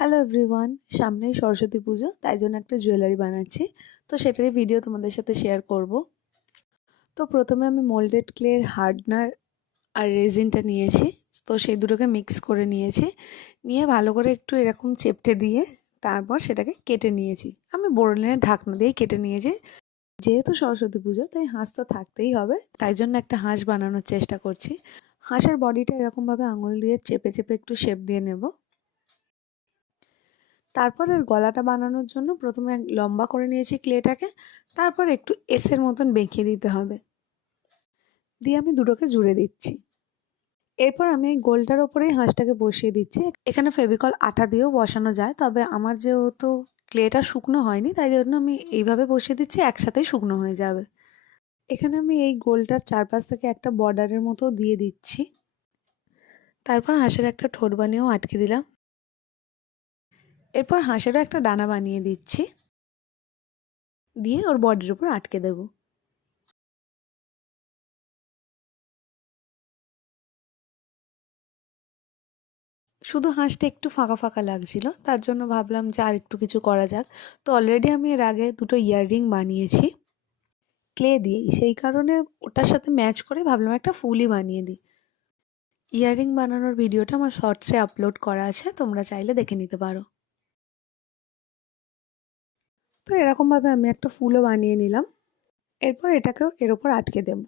Hello everyone, সামনেই সরস্বতী পুজো, তাই জন্য একটা জুয়েলারি বানাচ্ছি। তো সেটারই ভিডিও তোমাদের সাথে শেয়ার করব। তো প্রথমে আমি মোল্ডেড ক্লের হার্ডনার আর রেজিনটা নিয়েছি। তো সেই দুটোকে মিক্স করে নিয়েছি, নিয়ে ভালো করে একটু এরকম চেপটে দিয়ে তারপর সেটাকে কেটে নিয়েছি। আমি বোরডেনের ঢাকনা দিয়েই কেটে নিয়েছি। যেহেতু সরস্বতী পুজো, তাই হাঁস তো থাকতেই হবে, তাই জন্য একটা হাঁস বানানোর চেষ্টা করছি। হাঁসের বডিটা এরকমভাবে আঙুল দিয়ে চেপে চেপে একটু শেপ দিয়ে নেব। তারপর এর গলাটা বানানোর জন্য প্রথমে লম্বা করে নিয়েছি ক্লেটাকে, তারপর একটু এসের মতন বেঁকিয়ে দিতে হবে, দিয়ে আমি দুটোকে জুড়ে দিচ্ছি। এরপর আমি এই গোলটার ওপরেই হাঁসটাকে বসিয়ে দিচ্ছি। এখানে ফেভিকল আঠা দিয়েও বসানো যায়, তবে আমার যেহেতু ক্লেটা শুকনো হয়নি, তাই জন্য আমি এইভাবে বসিয়ে দিচ্ছি, একসাথেই শুকনো হয়ে যাবে। এখানে আমি এই গোলটার চারপাশ থেকে একটা বর্ডারের মতো দিয়ে দিচ্ছি। তারপর হাঁসের একটা ঠোঁট বানিয়েও আটকে দিলাম। এরপর হাঁসেরও একটা ডানা বানিয়ে দিচ্ছি, দিয়ে ওর বডির উপর আটকে দেবো। শুধু হাঁসটা একটু ফাঁকা ফাঁকা লাগছিল, তার জন্য ভাবলাম যে আর একটু কিছু করা যাক। তো অলরেডি আমি এর আগে দুটো ইয়াররিং বানিয়েছি ক্লে দিয়েই, সেই কারণে ওটার সাথে ম্যাচ করে ভাবলাম একটা ফুলই বানিয়ে দিই। ইয়াররিং বানানোর ভিডিওটা আমার শর্টসে আপলোড করা আছে, তোমরা চাইলে দেখে নিতে পারো। তো এরকমভাবে আমি একটা ফুলও বানিয়ে নিলাম। এরপর এটাকেও এর ওপর আটকে দেব।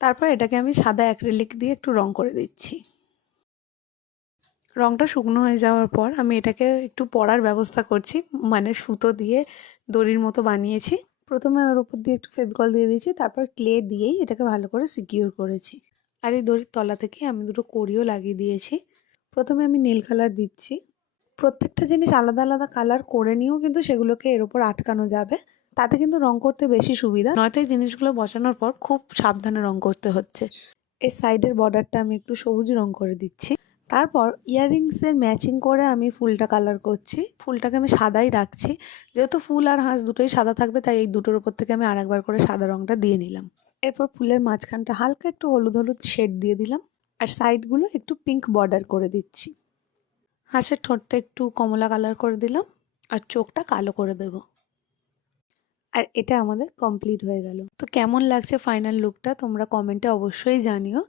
তারপর এটাকে আমি সাদা অ্যাক্রিলিক দিয়ে একটু রং করে দিচ্ছি। রংটা শুকনো হয়ে যাওয়ার পর আমি এটাকে একটু পরার ব্যবস্থা করছি, মানে সুতো দিয়ে দড়ির মতো বানিয়েছি। প্রথমে ওর উপর দিয়ে একটু ফেভিকল দিয়ে দিয়েছি, তারপর ক্লে দিয়েই এটাকে ভালো করে সিকিউর করেছি। আর এই দড়ির তলা থেকে আমি দুটো কড়িও লাগিয়ে দিয়েছি। প্রথমে আমি নীল কালার দিচ্ছি। প্রত্যেকটা জিনিস আলাদা আলাদা কালার করে নিয়েও কিন্তু সেগুলোকে এর উপর আটকানো যাবে, তাতে কিন্তু রং করতে বেশি সুবিধা, নয়তো এই জিনিসগুলো বসানোর পর খুব সাবধানে রং করতে হচ্ছে। এই সাইডের বর্ডারটা আমি একটু সবুজ রং করে দিচ্ছি। তারপর ইয়াররিংসের ম্যাচিং করে আমি ফুলটা কালার করছি। ফুলটাকে আমি সাদাই রাখছি, যেহেতু ফুল আর হাঁস দুটোই সাদা থাকবে, তাই এই দুটোর উপর থেকে আমি আরেকবার করে সাদা রংটা দিয়ে নিলাম। এরপর ফুলের মাঝখানটা হালকা একটু হলুদ হলুদ শেড দিয়ে দিলাম, আর সাইডগুলো একটু পিঙ্ক বর্ডার করে দিচ্ছি। হাঁসের ঠোঁটটা একটু কমলা কালার করে দিলাম, আর চোখটা কালো করে দেব। আর এটা আমাদের কমপ্লিট হয়ে গেল। তো কেমন লাগছে ফাইনাল লুকটা তোমরা কমেন্টে অবশ্যই জানিও।